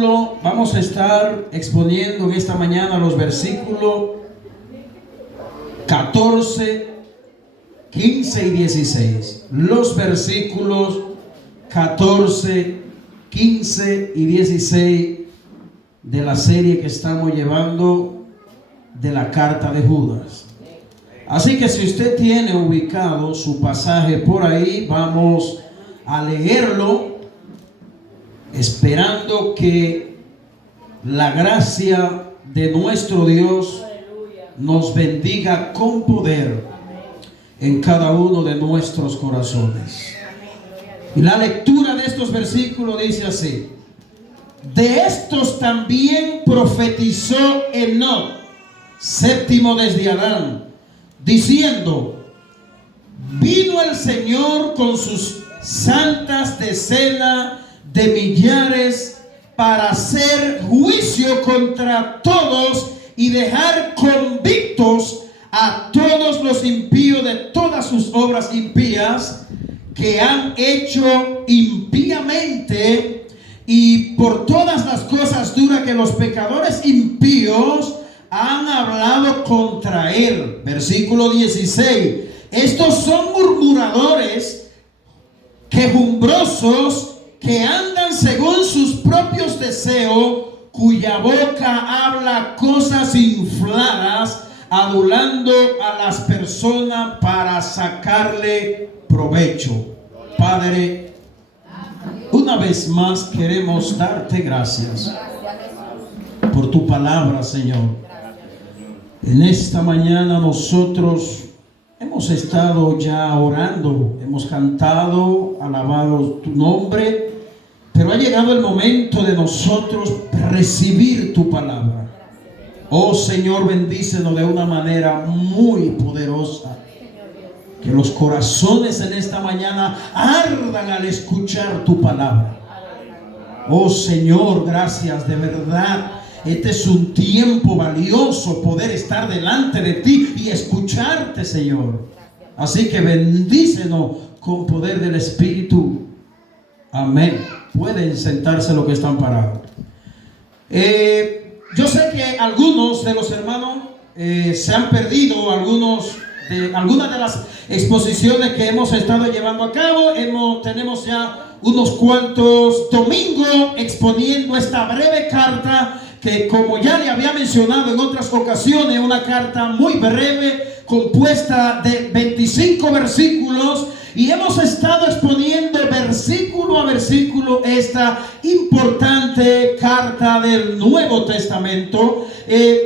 versículo, vamos a estar exponiendo en esta mañana los versículos 14, 15 y 16. Los versículos 14, 15 y 16 de la serie que estamos llevando de la carta de Judas. Así que si usted tiene ubicado su pasaje por ahí, vamos a leerlo, esperando que la gracia de nuestro Dios nos bendiga con poder en cada uno de nuestros corazones. Y la lectura de estos versículos dice así: de estos también profetizó Enoc, séptimo desde Adán, diciendo: vino el Señor con sus santas decenas de millares para hacer juicio contra todos y dejar convictos a todos los impíos de todas sus obras impías que han hecho impíamente, y por todas las cosas duras que los pecadores impíos han hablado contra él. Versículo 16: estos son murmuradores, quejumbrosos, que andan según sus propios deseos, cuya boca habla cosas infladas, adulando a las personas para sacarle provecho. Padre, una vez más queremos darte gracias por tu palabra, Señor. En esta mañana nosotros hemos estado ya orando, hemos cantado, alabado tu nombre, pero ha llegado el momento de nosotros recibir tu palabra. Oh Señor, bendícenos de una manera muy poderosa. Que los corazones en esta mañana ardan al escuchar tu palabra. Oh Señor, gracias de verdad. Este es un tiempo valioso, poder estar delante de ti y escucharte, Señor. Así que bendícenos con poder del Espíritu. Amén. Pueden sentarse los que están parados. Yo sé que algunos de los hermanos se han perdido algunas de las exposiciones que hemos estado llevando a cabo. Tenemos ya unos cuantos domingos exponiendo esta breve carta, que como ya le había mencionado en otras ocasiones, una carta muy breve, compuesta de 25 versículos, y hemos estado exponiendo versículo a versículo esta importante carta del Nuevo Testamento.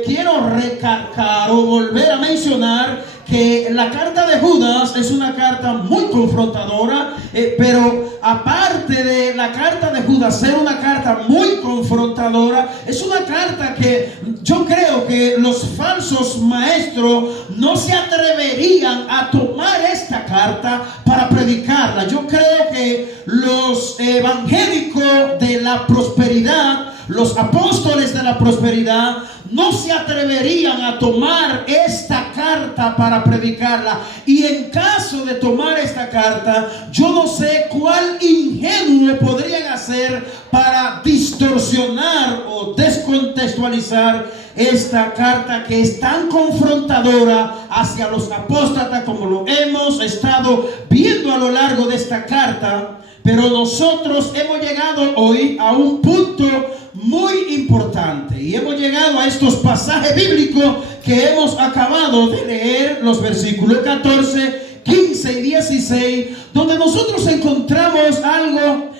Quiero recalcar o volver a mencionar que la carta de Judas es una carta muy confrontadora, pero aparte de la carta de Judas ser una carta muy confrontadora, es una carta que yo creo que los falsos maestros no se atreverían a tomar esta carta para predicarla. Yo creo que los evangélicos de la prosperidad, los apóstoles de la prosperidad, no se atreverían a tomar esta carta para predicarla. Y en caso de tomar esta carta, yo no sé cuál ingenuo podrían hacer para distorsionar o descontextualizar esta carta, que es tan confrontadora hacia los apóstatas, como lo hemos estado viendo a lo largo de esta carta. Pero nosotros hemos llegado hoy a un punto muy importante, y hemos llegado a estos pasajes bíblicos que hemos acabado de leer, los versículos 14, 15 y 16, donde nosotros encontramos algo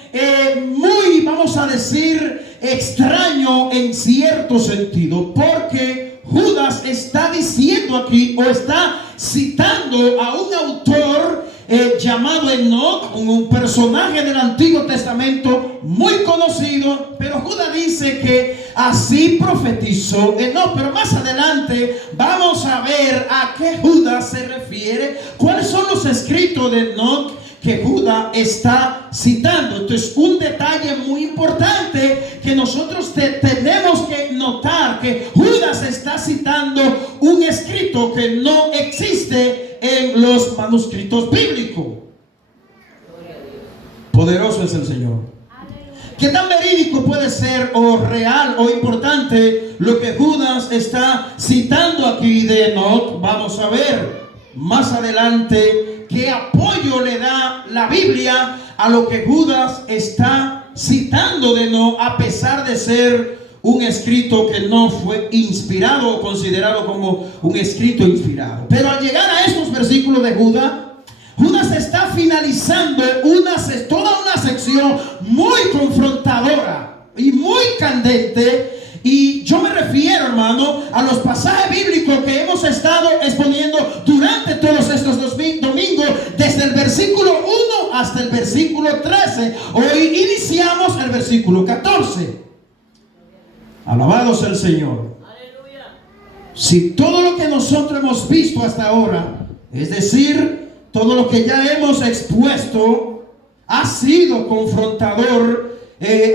muy, vamos a decir, extraño en cierto sentido, porque Judas está diciendo aquí, o está citando a un autor llamado Enoc, un personaje del Antiguo Testamento muy conocido. Pero Judas dice que así profetizó Enoc. Pero más adelante vamos a ver a qué Judas se refiere, cuáles son los escritos de Enoc que Judas está citando. Entonces, un detalle muy importante que nosotros tenemos que notar, que Judas está citando un escrito que no existe en los manuscritos bíblicos. Poderoso es el Señor. ¿Qué tan verídico puede ser o real o importante lo que Judas está citando aquí de Enoch? Vamos a ver más adelante qué apoyo le da la Biblia a lo que Judas está citando de Enoch, a pesar de ser un escrito que no fue inspirado o considerado como un escrito inspirado. Pero al llegar a estos versículos de Judas, Judas está finalizando toda una sección muy confrontadora y muy candente. Y yo me refiero, hermano, a los pasajes bíblicos que hemos estado exponiendo durante todos estos domingos, desde el versículo 1 hasta el versículo 13. Hoy iniciamos el versículo 14. Alabado sea el Señor. Aleluya. Si todo lo que nosotros hemos visto hasta ahora, es decir, todo lo que ya hemos expuesto, ha sido confrontador,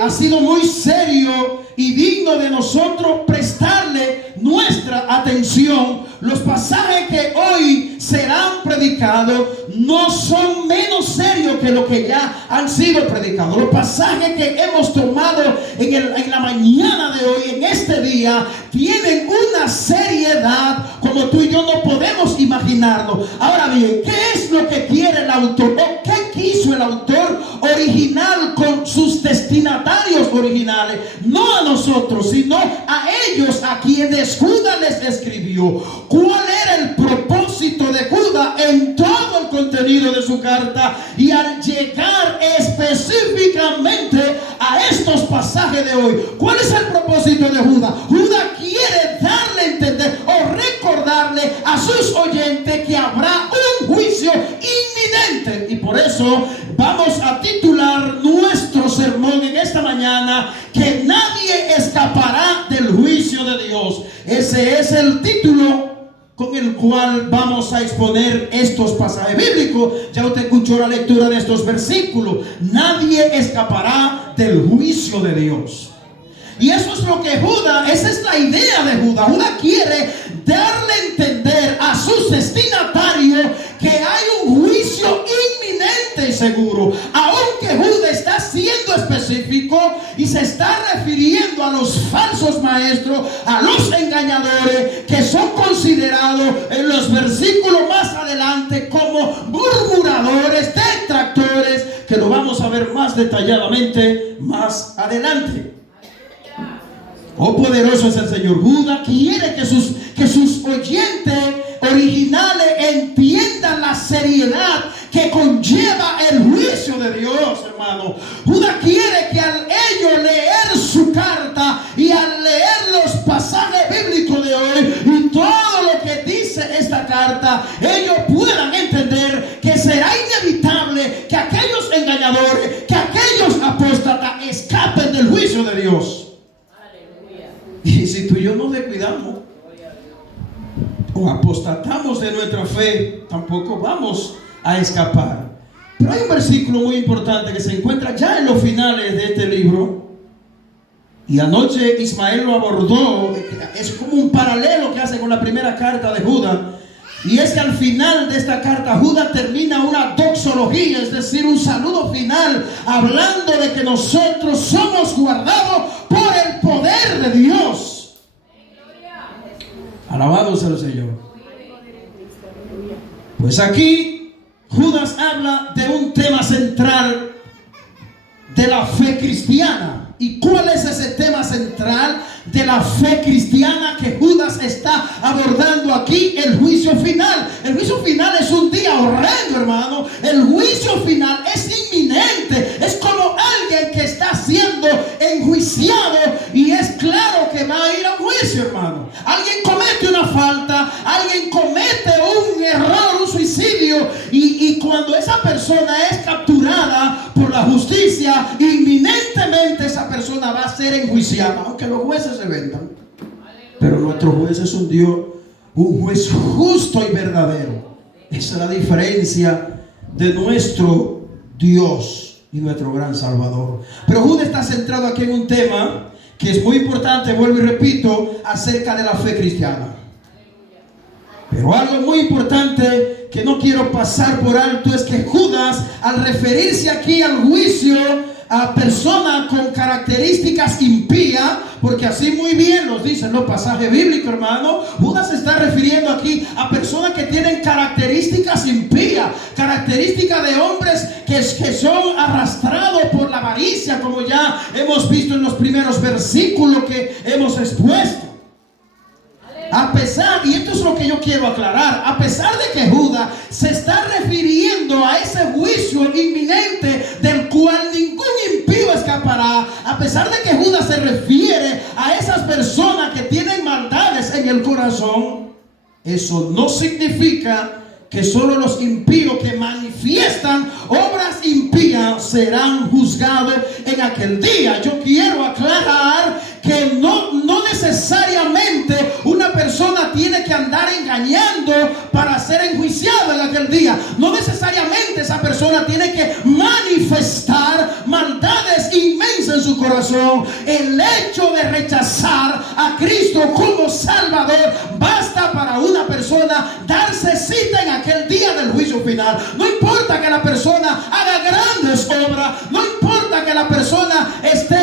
ha sido muy serio y digno de nosotros prestarle nuestra atención, los pasajes que hoy serán predicados no son menos serios que lo que ya han sido predicados. Los pasajes que hemos tomado en la mañana de hoy, en este día, tienen una seriedad como tú y yo no podemos imaginarlo. Ahora bien, ¿qué es lo que quiere el autor? ¿O qué quiso el autor original con sus destinatarios originales? No a nosotros, sino a ellos, a quienes Judas les escribió. ¿Cuál era el propósito de Judas en todo el contenido de su carta? Y al llegar específicamente a estos pasajes de hoy, ¿cuál es el propósito de Judas? Judas quiere darle a entender o recordarle a sus oyentes que habrá un juicio inminente. Y por eso vamos a titular nuestro sermón en esta mañana: que nadie escapará del juicio de Dios. Ese es el título con el cual vamos a exponer estos pasajes bíblicos. Ya usted escuchó la lectura de estos versículos. Nadie escapará del juicio de Dios. Y eso es lo que Judas, esa es la idea de Judas. Judas quiere darle a entender a sus destinatarios que hay un juicio inminente y seguro. Aunque Judas está siendo específico y se está refiriendo a los falsos maestros, a los engañadores, que son considerados en los versículos más adelante como murmuradores, detractores, que lo vamos a ver más detalladamente más adelante. Oh, poderoso es el Señor. Judas quiere que sus oyentes originales entiendan la seriedad que conlleva el juicio de Dios, hermano. Judas quiere que al ellos leer su carta y al leer los pasajes bíblicos de hoy y todo lo que dice esta carta, ellos puedan entender que será inevitable que aquellos engañadores, que aquellos apóstatas escapen del juicio de Dios. Y si tú y yo nos descuidamos o apostatamos de nuestra fe, tampoco vamos a escapar. Pero hay un versículo muy importante que se encuentra ya en los finales de este libro, y anoche Ismael lo abordó. Es como un paralelo que hace con la primera carta de Judas. Y es que al final de esta carta Judas termina una doxología, es decir, un saludo final, hablando de que nosotros somos guardados por el poder de Dios. Alabado sea el Señor. Pues aquí Judas habla de un tema central de la fe cristiana. ¿Y cuál es ese tema central de la fe cristiana que Judas está abordando aquí? El juicio final. El juicio final es un día horrendo, hermano. El juicio final es inminente. Es como alguien que está siendo enjuiciado y es claro que va a ir a un juicio, hermano. Alguien comete una falta, alguien comete un error, un suicidio, y cuando esa persona es capturada por la justicia, inminentemente esa persona va a ser enjuiciada, aunque los jueces se vendan. Pero nuestro juez es un Dios, un juez justo y verdadero. Esa es la diferencia de nuestro Dios y nuestro gran Salvador. Pero Judas está centrado aquí en un tema que es muy importante, vuelvo y repito, acerca de la fe cristiana. Pero algo muy importante que no quiero pasar por alto es que Judas, al referirse aquí al juicio, a personas con características impías, porque así muy bien los dicen los pasajes bíblicos, hermano. Judas se está refiriendo aquí a personas que tienen características impías, características de hombres que son arrastrados por la avaricia, como ya hemos visto en los primeros versículos que hemos expuesto. A pesar, y esto es lo que yo quiero aclarar, a pesar de que Judas se está refiriendo a ese juicio inminente del cual ningún impío escapará, a pesar de que Judas se refiere a esas personas que tienen maldades en el corazón, eso no significa que solo los impíos que manifiestan obras impías serán juzgados en aquel día. Yo quiero aclarar que no necesariamente una persona tiene que andar engañando para ser enjuiciado en aquel día. No necesariamente esa persona tiene que manifestar maldades inmensas en su corazón. El hecho de rechazar a Cristo como Salvador basta para una persona darse cita en aquel día del juicio final. No importa que la persona haga grandes obras, no importa que la persona esté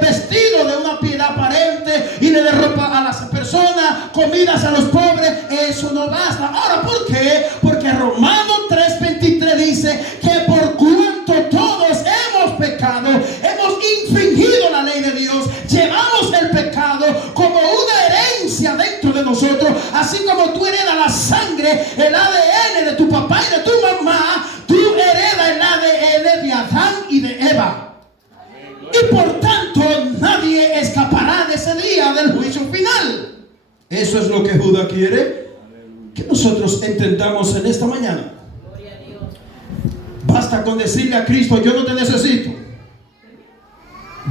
vestido de una piedad aparente y le dé ropa a las personas, comidas a los pobres, eso no basta. Ahora, ¿por qué? Porque Romanos 3:23 dice que por cuanto todos hemos pecado, hemos infringido la ley de Dios, llevamos el pecado como una herencia dentro de nosotros, así como tú heredas la sangre, el ADN de tu papá y de tu mamá, tú heredas el ADN de Adán y de Eva. Y por tanto nadie escapará de ese día del juicio final. Eso es lo que Judas quiere que nosotros entendamos en esta mañana. Basta con decirle a Cristo: yo no te necesito.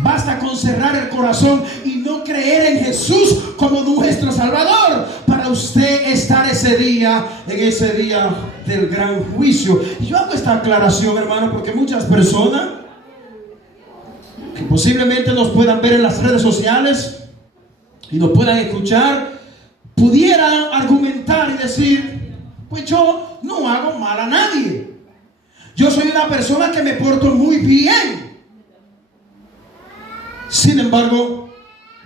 Basta con cerrar el corazón y no creer en Jesús como nuestro Salvador para usted estar ese día, en ese día del gran juicio. Y yo hago esta aclaración, hermano, porque muchas personas que posiblemente nos puedan ver en las redes sociales y nos puedan escuchar, pudieran argumentar y decir: pues yo no hago mal a nadie, yo soy una persona que me porto muy bien. Sin embargo,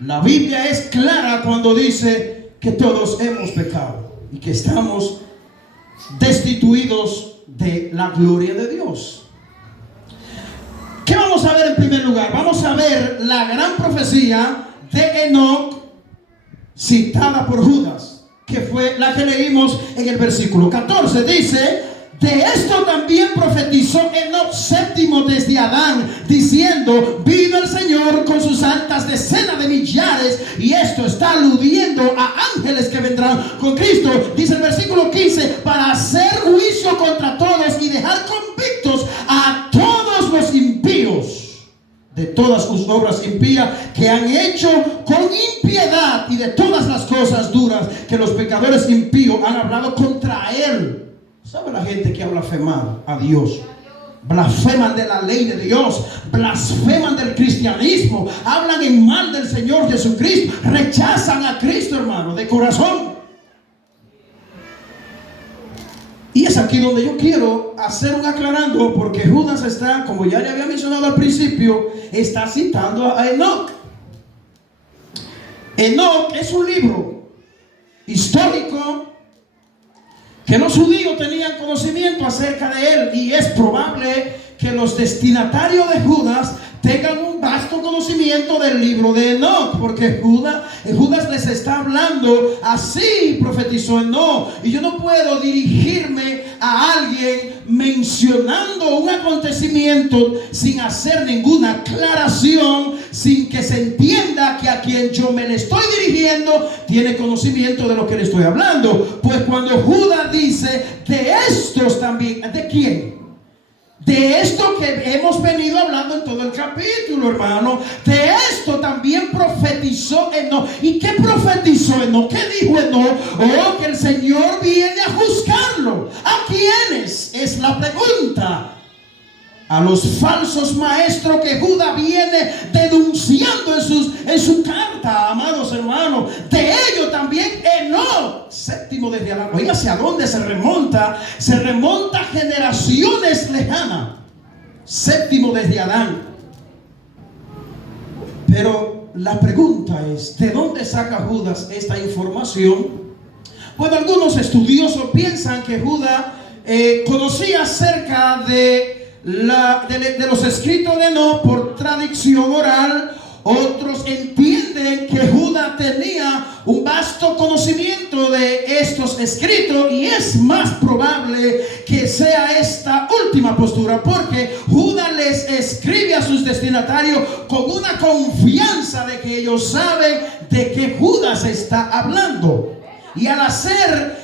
la Biblia es clara cuando dice que todos hemos pecado y que estamos destituidos de la gloria de Dios. ¿Qué vamos a ver en primer lugar? Vamos a ver la gran profecía de Enoc citada por Judas, que fue la que leímos en el versículo 14. Dice: de esto también profetizó Enoc séptimo desde Adán, diciendo: vino el Señor con sus altas decenas de millares. Y esto está aludiendo a ángeles que vendrán con Cristo. Dice el versículo 15: para hacer juicio contra todos y dejar convictos a todos los impíos de todas sus obras impías que han hecho con impiedad, y de todas las cosas duras que los pecadores impíos han hablado contra él. ¿Sabe la gente que ha blasfemado a Dios? Blasfeman de la ley de Dios, blasfeman del cristianismo, hablan en mal del Señor Jesucristo, rechazan a Cristo, hermano, de corazón. Y es aquí donde yo quiero hacer un aclarando, porque Judas está, como ya le había mencionado al principio, está citando a Enoc. Enoc es un libro histórico que los judíos tenían conocimiento acerca de él, y es probable que los destinatarios de Judas tengan un vasto conocimiento del libro de Enoc, porque Judas les está hablando así, profetizó Enoc. Y yo no puedo dirigirme a alguien mencionando un acontecimiento sin hacer ninguna aclaración, sin que se entienda que a quien yo me le estoy dirigiendo tiene conocimiento de lo que le estoy hablando. Pues cuando Judas dice de estos también, ¿de quién? De esto que hemos venido hablando en todo el capítulo, hermano. De esto también profetizó Enoc. ¿Y qué profetizó Enoc? ¿Qué dijo Enoc? Oh, que el Señor viene a juzgarlo. ¿A quiénes? Es la pregunta. A los falsos maestros que Judas viene denunciando en su carta, amados hermanos. De ellos también Enoc, séptimo desde Adán. Oiga, ¿hacia dónde se remonta? Se remonta a generaciones lejanas. Séptimo desde Adán. Pero la pregunta es, ¿de dónde saca Judas esta información? Bueno, algunos estudiosos piensan que Judas conocía acerca de los escritos de Enoc por tradición oral. Otros entienden que Judas tenía un vasto conocimiento de estos escritos, y es más probable que sea esta última postura, porque Judas les escribe a sus destinatarios con una confianza de que ellos saben de qué Judas está hablando. Y al hacer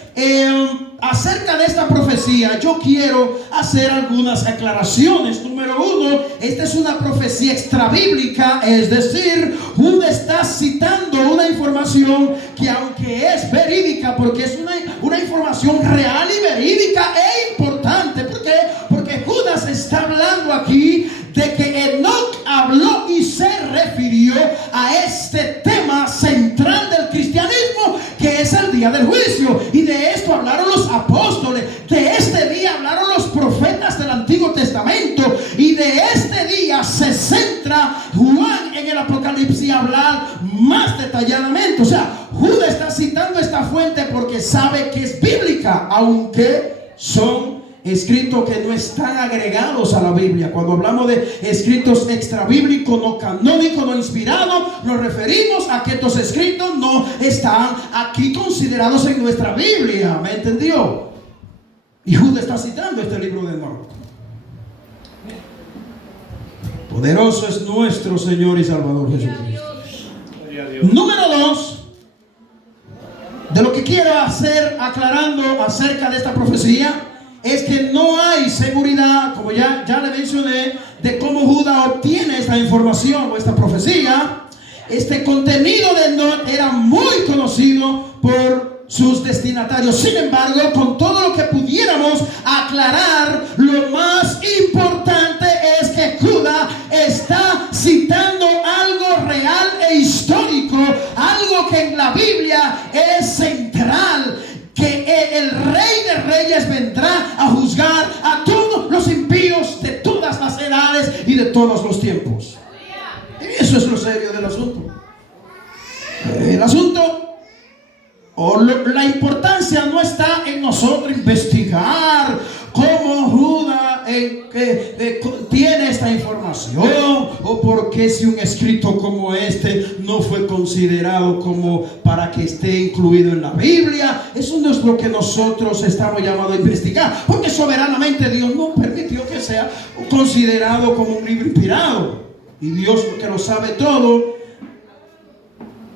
acerca de esta profecía, yo quiero hacer algunas aclaraciones. Número uno, esta es una profecía extrabíblica, es decir, Judas está citando una información que, aunque es verídica, porque es una información real y verídica e importante. ¿Por qué? Porque Judas está hablando aquí de que Enoc habló y se refirió a este tema central del cristianismo, que es el día del juicio. Y de esto hablaron los apóstoles, de este día hablaron los profetas del Antiguo Testamento, y de este día se centra Juan en el Apocalipsis a hablar más detalladamente. O sea, Judas está citando esta fuente porque sabe que es bíblica, aunque son escritos que no están agregados a la Biblia. Cuando hablamos de escritos extrabíblicos, no canónicos, no inspirados, nos referimos a que estos escritos no están aquí considerados en nuestra Biblia. ¿Me entendió? Y Judas está citando este libro de Enoc. Poderoso es nuestro Señor y Salvador Jesucristo. Número 2, de lo que quiero hacer aclarando acerca de esta profecía, es que no hay seguridad, como ya le mencioné, de cómo Judas obtiene esta información o esta profecía. Este contenido de Enoc era muy conocido por sus destinatarios. Sin embargo, con todo lo que pudiéramos aclarar, lo más importante es que Judas está citando algo real e histórico, algo que en la Biblia es central, que el Rey de Reyes vendrá a juzgar a todos los impíos de todas las edades y de todos los tiempos. Eso es lo serio del asunto. El asunto o la importancia no está en nosotros investigar cómo Judas tiene esta información, o por qué si un escrito como este no fue considerado como para que esté incluido en la Biblia. Eso no es lo que nosotros estamos llamados a investigar, porque soberanamente Dios no permitió que sea considerado como un libro inspirado, y Dios, que lo sabe todo.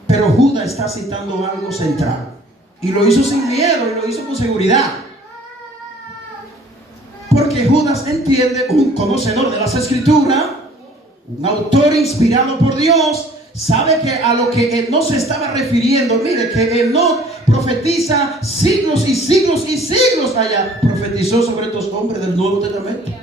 Pero Judas está citando algo central, y lo hizo sin miedo, y lo hizo con seguridad, porque Judas entiende, un conocedor de las Escrituras, un autor inspirado por Dios, sabe que a lo que Enoc se estaba refiriendo. Mire que Enoc profetiza siglos y siglos y siglos allá, profetizó sobre estos hombres del Nuevo Testamento.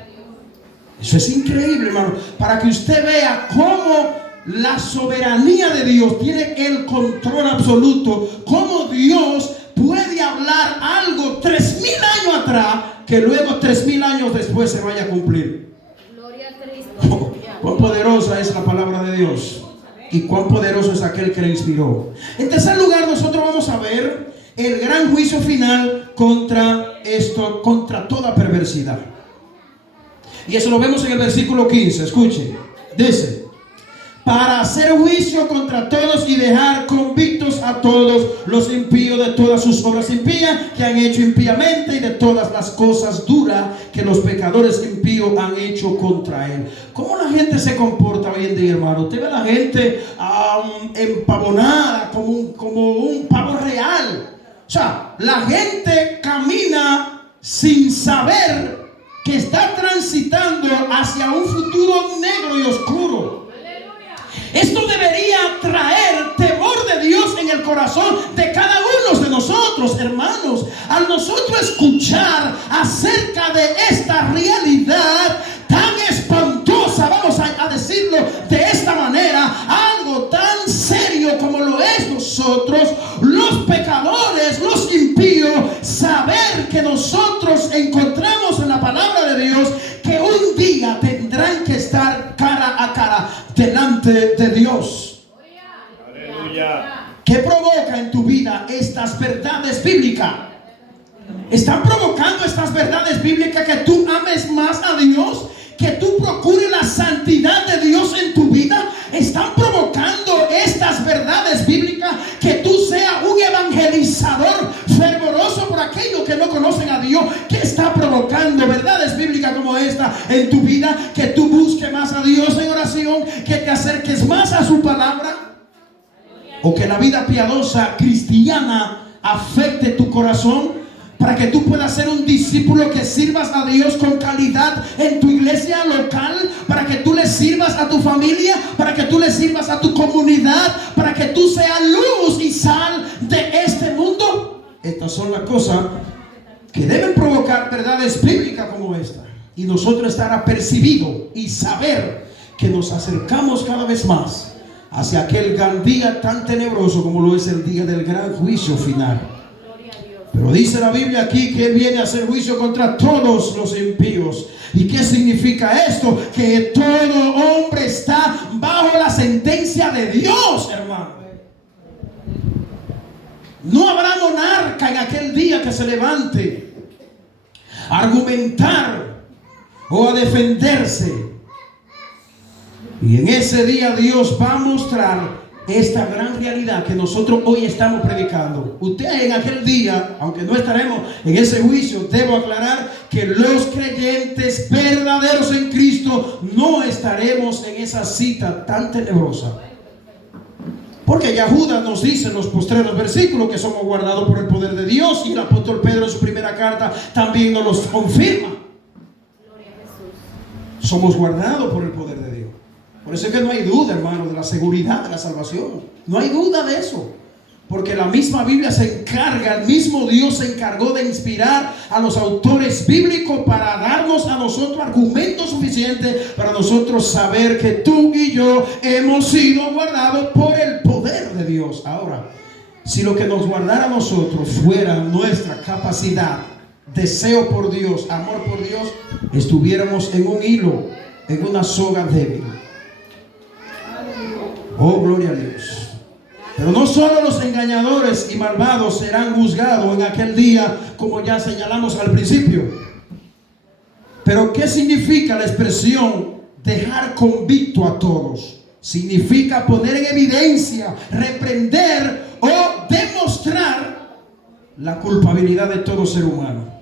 Eso es increíble, hermano, para que usted vea cómo la soberanía de Dios tiene el control absoluto, cómo Dios puede hablar algo 3000 años atrás, que luego 3000 años después se vaya a cumplir. Gloria a Cristo. Cuán poderosa es la palabra de Dios, y cuán poderoso es aquel que la inspiró. En tercer lugar, nosotros vamos a ver el gran juicio final contra toda perversidad. Y eso lo vemos en el versículo 15. Escuche, dice: para hacer juicio contra todos y dejar convictos a todos los impíos de todas sus obras impías que han hecho impíamente, y de todas las cosas duras que los pecadores impíos han hecho contra él. ¿Cómo la gente se comporta hoy en día, hermano? Usted ve a la gente empavonada como un pavo real. O sea, la gente camina sin saber que está transitando hacia un futuro negro y oscuro. Esto debería traer temor de Dios en el corazón de cada uno de nosotros, hermanos. Al nosotros escuchar acerca de esta realidad tan espantosa, vamos a decirlo de esta manera, algo tan serio como lo es nosotros, los pecadores, los impíos, saber que nosotros encontramos en la palabra de Dios que un día tendrán que estar cara a cara delante de Dios. ¿Qué provoca en tu vida estas verdades bíblicas? ¿Están provocando estas verdades bíblicas que tú ames más a Dios? ¿Que tú procures la santidad de Dios en tu vida? ¿Están provocando estas verdades bíblicas que tú seas un evangelizador fervoroso por aquellos que no conocen a Dios? ¿Qué está provocando verdades bíblicas como esta en tu vida? Que tú busques más a Dios en oración, que te acerques más a su palabra, o que la vida piadosa cristiana afecte tu corazón, para que tú puedas ser un discípulo que sirvas a Dios con calidad en tu iglesia local, para que tú le sirvas a tu familia, para que tú le sirvas a tu comunidad, para que tú seas luz y sal de este mundo. Estas son las cosas que deben provocar verdades bíblicas como esta, y nosotros estar apercibidos y saber que nos acercamos cada vez más hacia aquel gran día tan tenebroso como lo es el día del gran juicio final. Pero dice la Biblia aquí que Él viene a hacer juicio contra todos los impíos. ¿Y qué significa esto? Que todo hombre está bajo la sentencia de Dios, hermano. No habrá monarca en aquel día que se levante a argumentar o a defenderse. Y en ese día Dios va a mostrar esta gran realidad que nosotros hoy estamos predicando. Usted en aquel día, aunque no estaremos en ese juicio, debo aclarar que los creyentes verdaderos en Cristo no estaremos en esa cita tan tenebrosa. Porque ya Judas nos dice en los postreros versículos que somos guardados por el poder de Dios, y el apóstol Pedro en su primera carta también nos los confirma. Somos guardados por el poder de Dios. Por eso es que no hay duda, hermano, de la seguridad de la salvación. No hay duda de eso. Porque la misma Biblia se encarga, el mismo Dios se encargó de inspirar a los autores bíblicos para darnos a nosotros argumentos suficientes para nosotros saber que tú y yo hemos sido guardados por el poder de Dios. Ahora, si lo que nos guardara a nosotros fuera nuestra capacidad, deseo por Dios, amor por Dios, estuviéramos en un hilo, en una soga débil. Oh, gloria a Dios. Pero no solo los engañadores y malvados serán juzgados en aquel día, como ya señalamos al principio. Pero ¿qué significa la expresión dejar convicto a todos? Significa poner en evidencia, reprender o demostrar la culpabilidad de todo ser humano.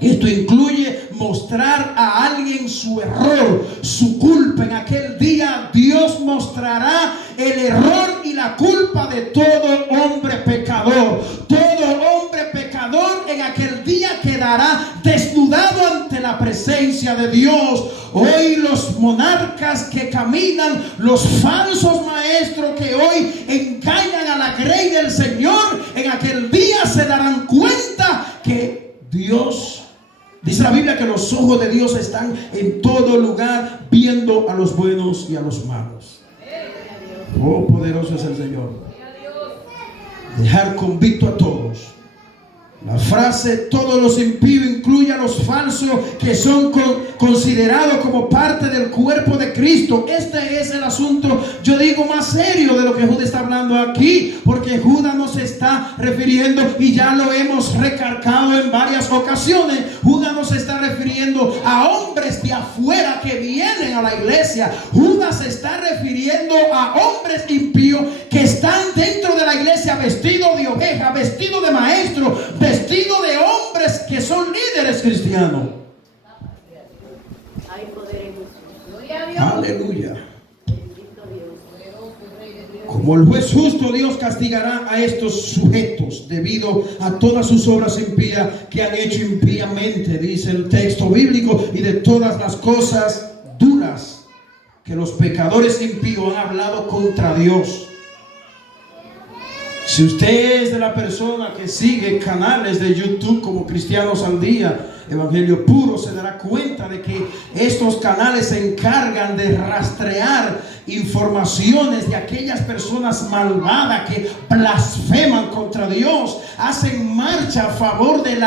Esto incluye mostrar a alguien su error, su culpa. En aquel día Dios mostrará el error y la culpa de todo hombre pecador. Todo hombre pecador en aquel día quedará desnudado ante la presencia de Dios. Hoy los monarcas que caminan, los falsos maestros que hoy engañan a la grey del Señor, en aquel día se darán cuenta que Dios, dice la Biblia, que los ojos de Dios están en todo lugar, viendo a los buenos y a los malos. Oh, poderoso es el Señor. Dejar convicto a todos. La frase todos los impíos incluye a los falsos que son considerados como parte del cuerpo de Cristo. Este es el asunto, yo digo, más serio de lo que Judas está hablando aquí, porque Judas nos está refiriendo, y ya lo hemos recalcado en varias ocasiones, Judas nos está refiriendo a hombres de afuera que vienen a la iglesia. Judas se está refiriendo a hombres impíos que están dentro de la iglesia vestidos de oveja, vestidos de maestro, vestido de hombres que son líderes cristianos. Hay poder en Jesús. Gloria a Dios. Aleluya. Bendito Dios. Como el juez justo, Dios castigará a estos sujetos debido a todas sus obras impías que han hecho impíamente, dice el texto bíblico, y de todas las cosas duras que los pecadores impíos han hablado contra Dios. Si usted es de la persona que sigue canales de YouTube como Cristianos al Día, Evangelio Puro, se dará cuenta de que estos canales se encargan de rastrear informaciones de aquellas personas malvadas que blasfeman contra Dios, hacen marcha a favor del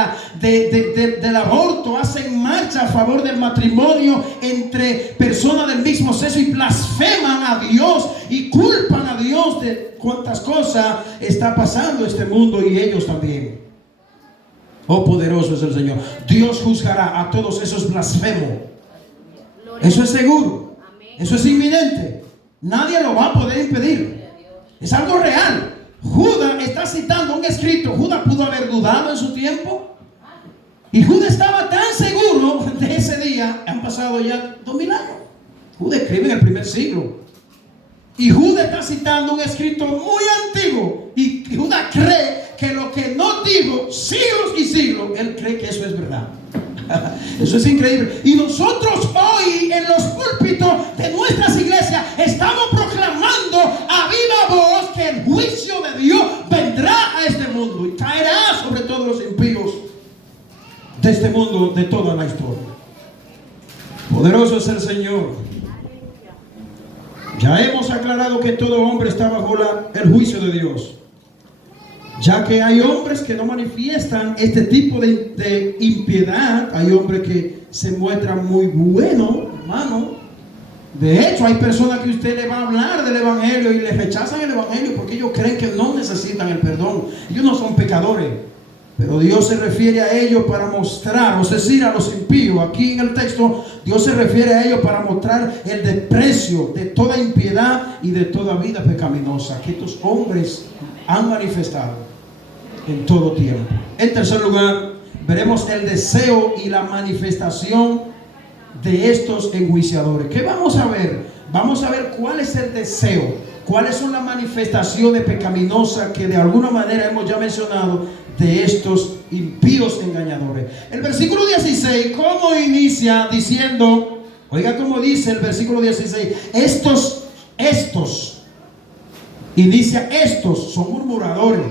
aborto, hacen marcha a favor del matrimonio entre personas del mismo sexo y blasfeman a Dios y culpan a Dios de cuántas cosas está pasando en este mundo, y ellos también. Oh, poderoso es el Señor. Dios juzgará a todos esos blasfemos. Eso es seguro. Eso es inminente. Nadie lo va a poder impedir. Es algo real. Judas está citando un escrito. Judas pudo haber dudado en su tiempo. Y Judas estaba tan seguro de ese día. Han pasado ya 2000 años. Judas escribe en el primer siglo. Y Judas está citando un escrito muy antiguo. Y Judas cree que lo que no dijo siglos y siglos, él cree que eso es verdad. Eso es increíble. Y nosotros hoy en los púlpitos de nuestras iglesias estamos proclamando a viva voz que el juicio de Dios vendrá a este mundo y caerá sobre todos los impíos de este mundo, de toda la historia. Poderoso es el Señor. Ya hemos aclarado que todo hombre está bajo el juicio de Dios, ya que hay hombres que no manifiestan este tipo de impiedad. Hay hombres que se muestran muy buenos, hermano. De hecho, hay personas que usted le va a hablar del evangelio y le rechazan el evangelio porque ellos creen que no necesitan el perdón. Ellos no son pecadores, pero Dios se refiere a ellos para mostrar, es decir, a los impíos. Aquí en el texto Dios se refiere a ellos para mostrar el desprecio de toda impiedad y de toda vida pecaminosa que estos hombres han manifestado en todo tiempo. En tercer lugar, veremos el deseo y la manifestación de estos enjuiciadores. ¿Qué vamos a ver? Vamos a ver cuál es el deseo, cuáles son las manifestaciones pecaminosas que de alguna manera hemos ya mencionado de estos impíos engañadores. El versículo 16, ¿cómo inicia? Diciendo, oiga cómo dice el versículo 16, estos, inicia, estos son murmuradores.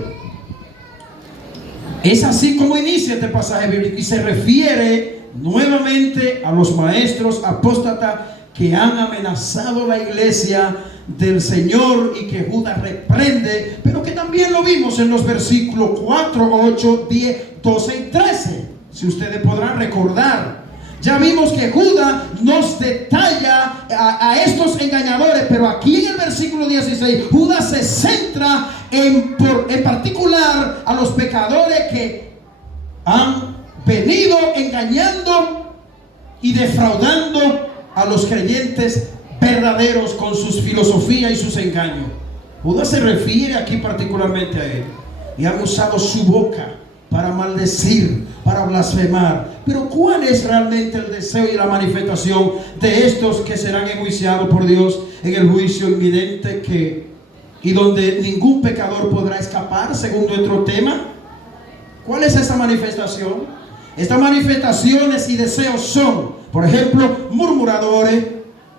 Es así como inicia este pasaje bíblico y se refiere nuevamente a los maestros apóstatas que han amenazado la iglesia del Señor y que Judas reprende, pero que también lo vimos en los versículos 4, 8, 10, 12 y 13. Si ustedes podrán recordar, ya vimos que Judas nos detalla a estos engañadores, pero aquí en el versículo 16 Judas se centra en particular a los pecadores que han venido engañando y defraudando a los creyentes verdaderos con sus filosofías y sus engaños. Judas se refiere aquí particularmente a él, y han usado su boca para maldecir, para blasfemar. Pero ¿cuál es realmente el deseo y la manifestación de estos que serán enjuiciados por Dios en el juicio inminente y donde ningún pecador podrá escapar, según nuestro tema? ¿Cuál es esa manifestación? Estas manifestaciones y deseos son, por ejemplo, murmuradores,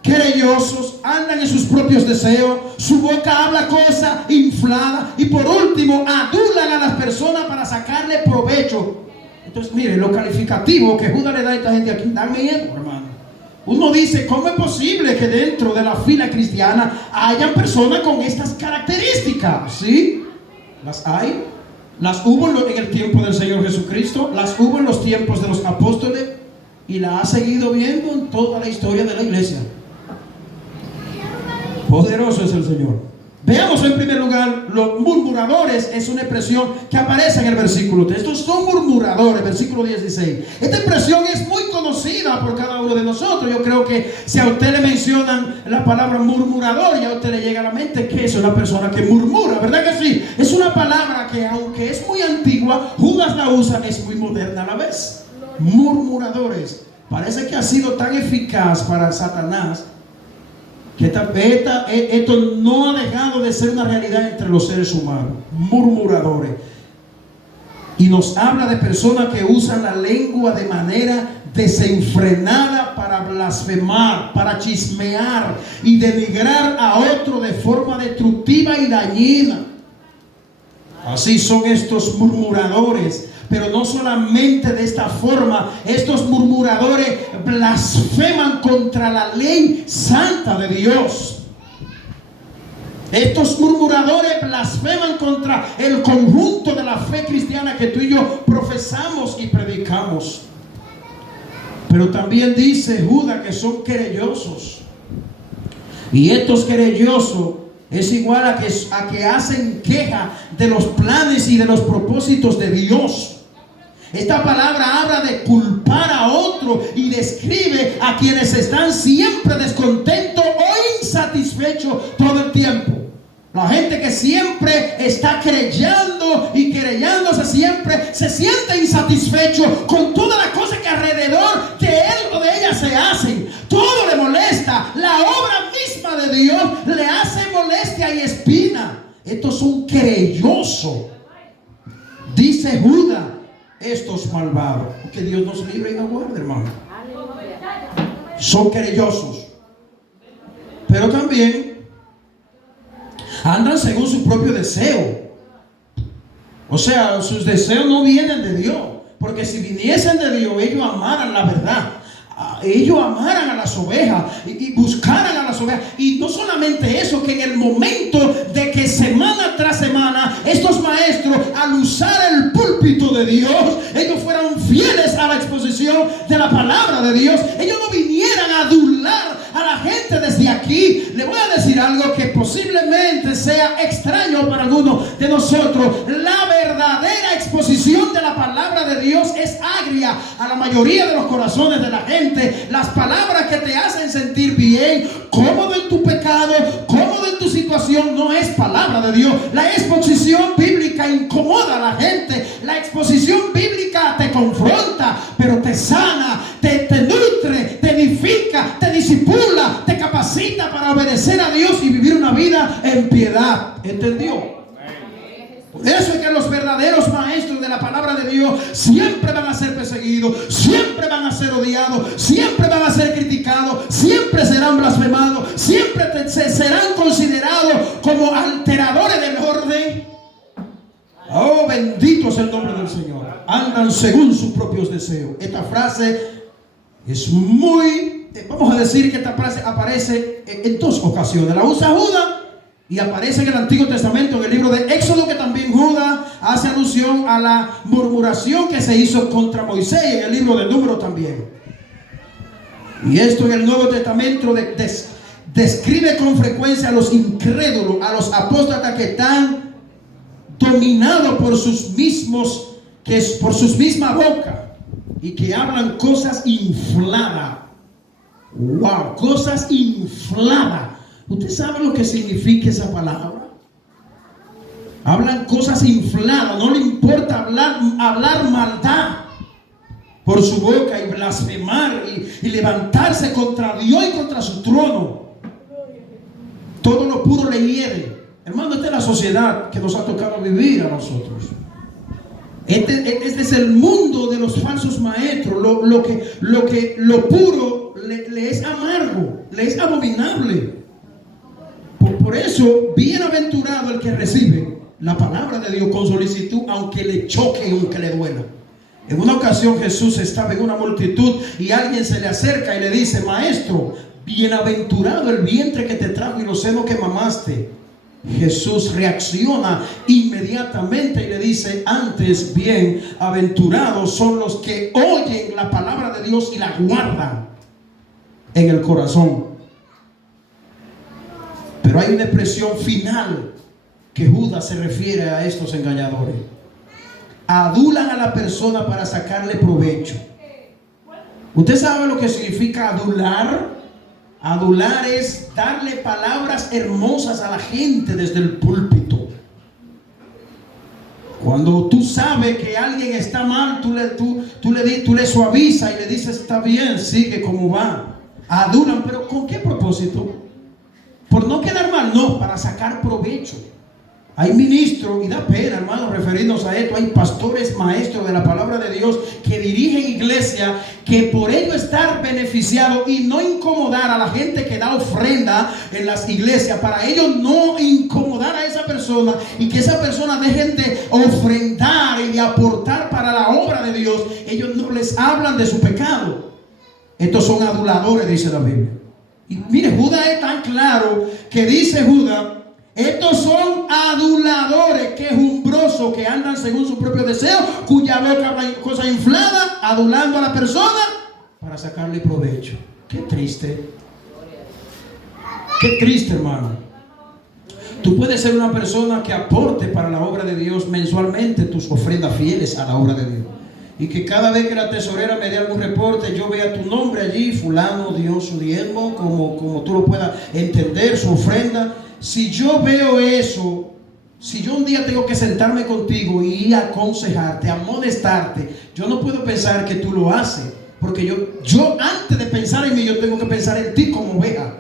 querellosos, andan en sus propios deseos, su boca habla cosas infladas, y por último adulan a las personas para sacarle provecho. Entonces, mire, lo calificativo que Judas le da a esta gente aquí da miedo, hermano. Uno dice, ¿cómo es posible que dentro de la fila cristiana hayan personas con estas características? ¿Sí? Las hay. Las hubo en el tiempo del Señor Jesucristo, las hubo en los tiempos de los apóstoles, y la ha seguido viendo en toda la historia de la iglesia. Poderoso es el Señor. Veamos en primer lugar, los murmuradores es una expresión que aparece en el versículo 3. Estos son murmuradores, versículo 16. Esta expresión es muy conocida por cada uno de nosotros. Yo creo que si a usted le mencionan la palabra murmurador, ya a usted le llega a la mente que es una persona que murmura, ¿verdad que sí? Es una palabra que, aunque es muy antigua, Judas la usa, es muy moderna a la vez. Murmuradores. Parece que ha sido tan eficaz para Satanás que esto no ha dejado de ser una realidad entre los seres humanos. Murmuradores. Y nos habla de personas que usan la lengua de manera desenfrenada para blasfemar, para chismear y denigrar a otro de forma destructiva y dañina. Así son estos murmuradores. Pero no solamente de esta forma, estos murmuradores blasfeman contra la ley santa de Dios. Estos murmuradores blasfeman contra el conjunto de la fe cristiana que tú y yo profesamos y predicamos. Pero también dice Judas que son querellosos. Y estos querellosos es igual a que hacen queja de los planes y de los propósitos de Dios. Esta palabra habla de culpar a otro y describe a quienes están siempre descontentos o insatisfechos todo el tiempo. La gente que siempre está creyendo y querellándose, siempre se siente insatisfecho con todas las cosas que alrededor de él o de ella se hacen. Todo le molesta. La obra misma de Dios le hace molestia y espina. Estos son querellosos. Dice Judas, estos malvados. Que Dios nos libre y nos guarde, hermano. Son querellosos. Pero también andan según su propio deseo. O sea, sus deseos no vienen de Dios. Porque si viniesen de Dios, ellos amaran la verdad. Ellos amaran a las ovejas y buscaran a las ovejas. Y no solamente eso, que en el momento de que semana tras semana estos maestros, al usar el púlpito de Dios, ellos fueran fieles a la exposición de la palabra de Dios, ellos no vinieran a adular a la gente desde aquí. Le voy a decir algo que posiblemente sea extraño para algunos de nosotros. La verdadera exposición de la palabra de Dios es agria a la mayoría de los corazones de la gente. Las palabras que te hacen sentir bien, cómodo en tu pecado, cómodo en tu situación, no es palabra de Dios. La exposición bíblica incomoda a la gente. La exposición bíblica te confronta, pero te sana, te nutre, te edifica, te disipula, te capacita para obedecer a Dios y vivir una vida en piedad. ¿Entendió? Por eso es que los verdaderos maestros de la palabra de Dios siempre van a ser perseguidos, siempre van a ser odiados, siempre van a ser criticados, siempre serán blasfemados, siempre serán considerados como alteradores del orden. Oh, bendito es el nombre del Señor. Andan según sus propios deseos. Esta frase es muy, vamos a decir que esta frase aparece en dos ocasiones. La usa Judas y aparece en el Antiguo Testamento, en el libro de Éxodo, que también Judas hace alusión a la murmuración que se hizo contra Moisés, en el libro de Números también. Y esto en el Nuevo Testamento describe con frecuencia a los incrédulos, a los apóstatas que están dominados por sus mismas bocas y que hablan cosas infladas. Wow, cosas infladas. ¿Usted sabe lo que significa esa palabra? Hablan cosas infladas, no le importa hablar maldad por su boca y blasfemar y levantarse contra Dios y contra su trono. Todo lo puro le hiere. Hermano, esta es la sociedad que nos ha tocado vivir a nosotros. Este es el mundo de los falsos maestros. Lo puro le es amargo, le es abominable. Por eso, bienaventurado el que recibe la palabra de Dios con solicitud, aunque le choque y aunque le duela. En una ocasión Jesús estaba en una multitud y alguien se le acerca y le dice: Maestro, bienaventurado el vientre que te trajo y los senos que mamaste. Jesús reacciona inmediatamente y le dice: antes bien aventurados son los que oyen la palabra de Dios y la guardan en el corazón. Pero hay una expresión final que Judas se refiere a estos engañadores. Adulan a la persona para sacarle provecho. ¿Usted sabe lo que significa adular? Adular es darle palabras hermosas a la gente desde el púlpito. Cuando tú sabes que alguien está mal, tú le suavizas y le dices: está bien, sigue como va. Adulan, pero ¿con qué propósito? ¿Por no quedar mal? No, para sacar provecho. Hay ministros, y da pena, hermano, referirnos a esto. Hay pastores, maestros de la palabra de Dios que dirigen iglesia, que por ello estar beneficiados y no incomodar a la gente que da ofrenda en las iglesias, para ellos no incomodar a esa persona y que esa persona dejen de ofrendar y de aportar para la obra de Dios, ellos no les hablan de su pecado. Estos son aduladores, dice la Biblia. Y mire, Judas es tan claro que dice Judas: Estos son aduladores, quejumbrosos, que andan según su propio deseo, cuya boca habla cosas infladas, adulando a la persona para sacarle provecho. Qué triste. Qué triste, hermano. Tú puedes ser una persona que aporte para la obra de Dios mensualmente tus ofrendas fieles a la obra de Dios. Y que cada vez que la tesorera me dé algún reporte, yo vea tu nombre allí, fulano dio su diezmo, como tú lo puedas entender, su ofrenda. Si yo veo eso, si yo un día tengo que sentarme contigo y aconsejarte, amonestarte, yo no puedo pensar que tú lo haces. Porque yo antes de pensar en mí, yo tengo que pensar en ti como oveja.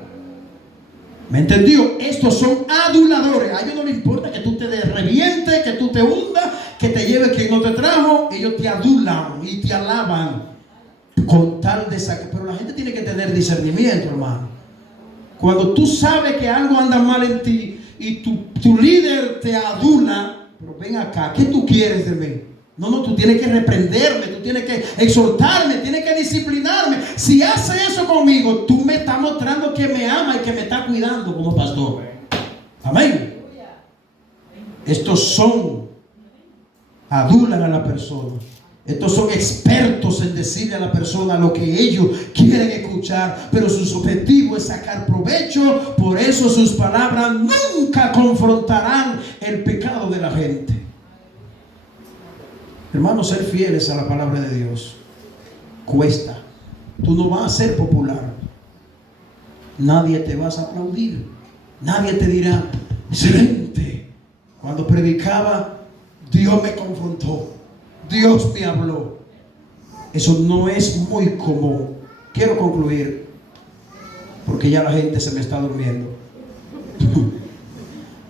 ¿Me entendió? Estos son aduladores. A ellos no les importa que tú te revientes, que tú te hundas, que te lleves quien no te trajo. Ellos te adulan y te alaban con tal de sacar. Pero la gente tiene que tener discernimiento, hermano. Cuando tú sabes que algo anda mal en ti y tu líder te adula, pero ven acá, ¿qué tú quieres de mí? No, tú tienes que reprenderme, tú tienes que exhortarme, tienes que disciplinarme. Si hace eso conmigo, tú me estás mostrando que me ama y que me está cuidando como pastor. Amén. Estos son, adulan a la persona. Estos son expertos en decirle a la persona lo que ellos quieren escuchar, pero su objetivo es sacar provecho. Por eso sus palabras nunca confrontarán el pecado de la gente. Hermanos, ser fieles a la palabra de Dios cuesta. Tú no vas a ser popular. Nadie te va a aplaudir. Nadie te dirá, excelente. Cuando predicaba, Dios me confrontó. Dios me habló. Eso no es muy común. Quiero concluir, porque ya la gente se me está durmiendo.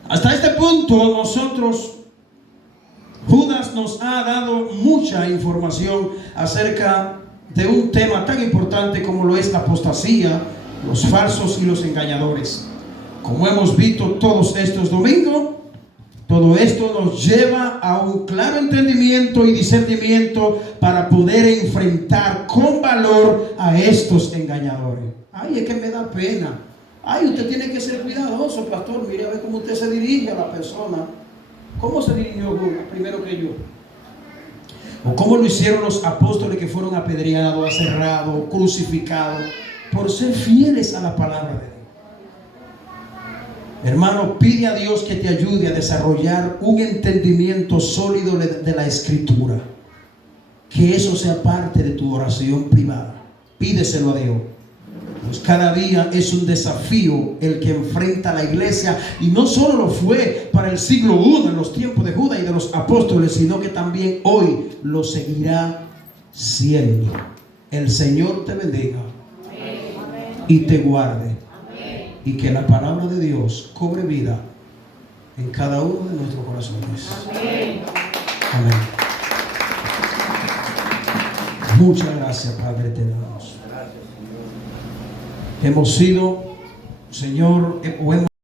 Hasta este punto nosotros, Judas nos ha dado mucha información acerca de un tema tan importante como lo es la apostasía, los falsos y los engañadores. Como hemos visto todos estos domingos, todo esto nos lleva a un claro entendimiento y discernimiento para poder enfrentar con valor a estos engañadores. Ay, es que me da pena. Ay, usted tiene que ser cuidadoso, pastor. Mire a ver cómo usted se dirige a la persona. ¿Cómo se dirigió primero que yo? ¿O cómo lo hicieron los apóstoles que fueron apedreados, aserrados, crucificados por ser fieles a la palabra de Dios? Hermano, pide a Dios que te ayude a desarrollar un entendimiento sólido de la Escritura. Que eso sea parte de tu oración privada. Pídeselo a Dios. Pues cada día es un desafío el que enfrenta la iglesia, y no solo lo fue para el siglo I en los tiempos de Judas y de los apóstoles, sino que también hoy lo seguirá siendo. El Señor te bendiga y te guarde, y que la palabra de Dios cobre vida en cada uno de nuestros corazones. Amén. Muchas gracias, Padre, te damos. Hemos sido, Señor,